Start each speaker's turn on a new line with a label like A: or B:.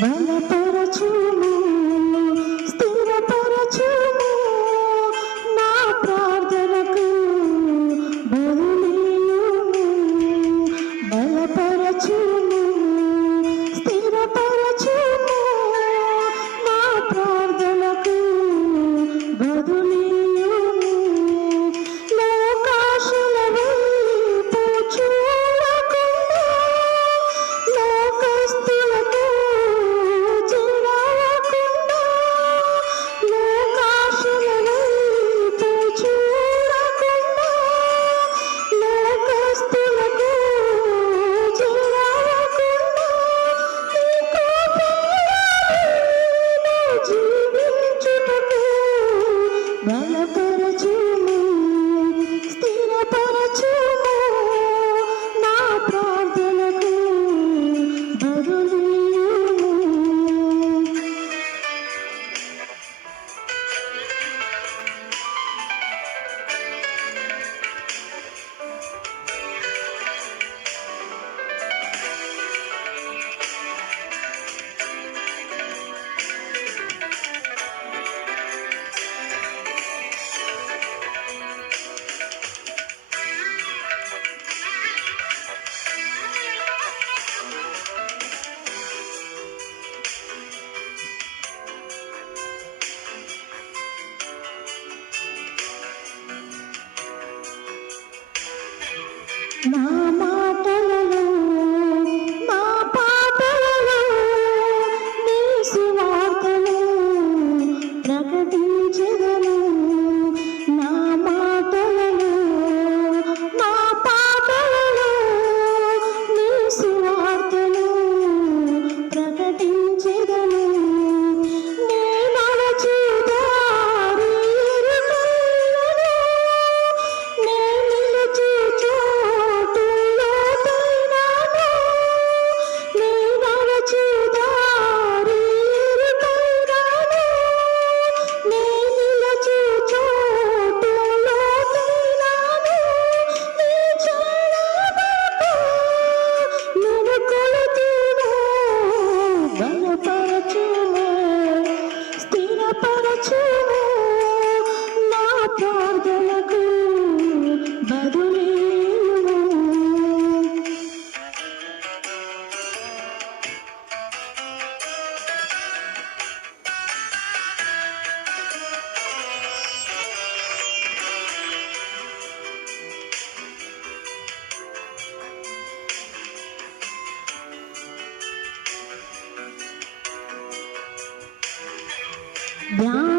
A: Bala to chumar 妈妈 ध्यान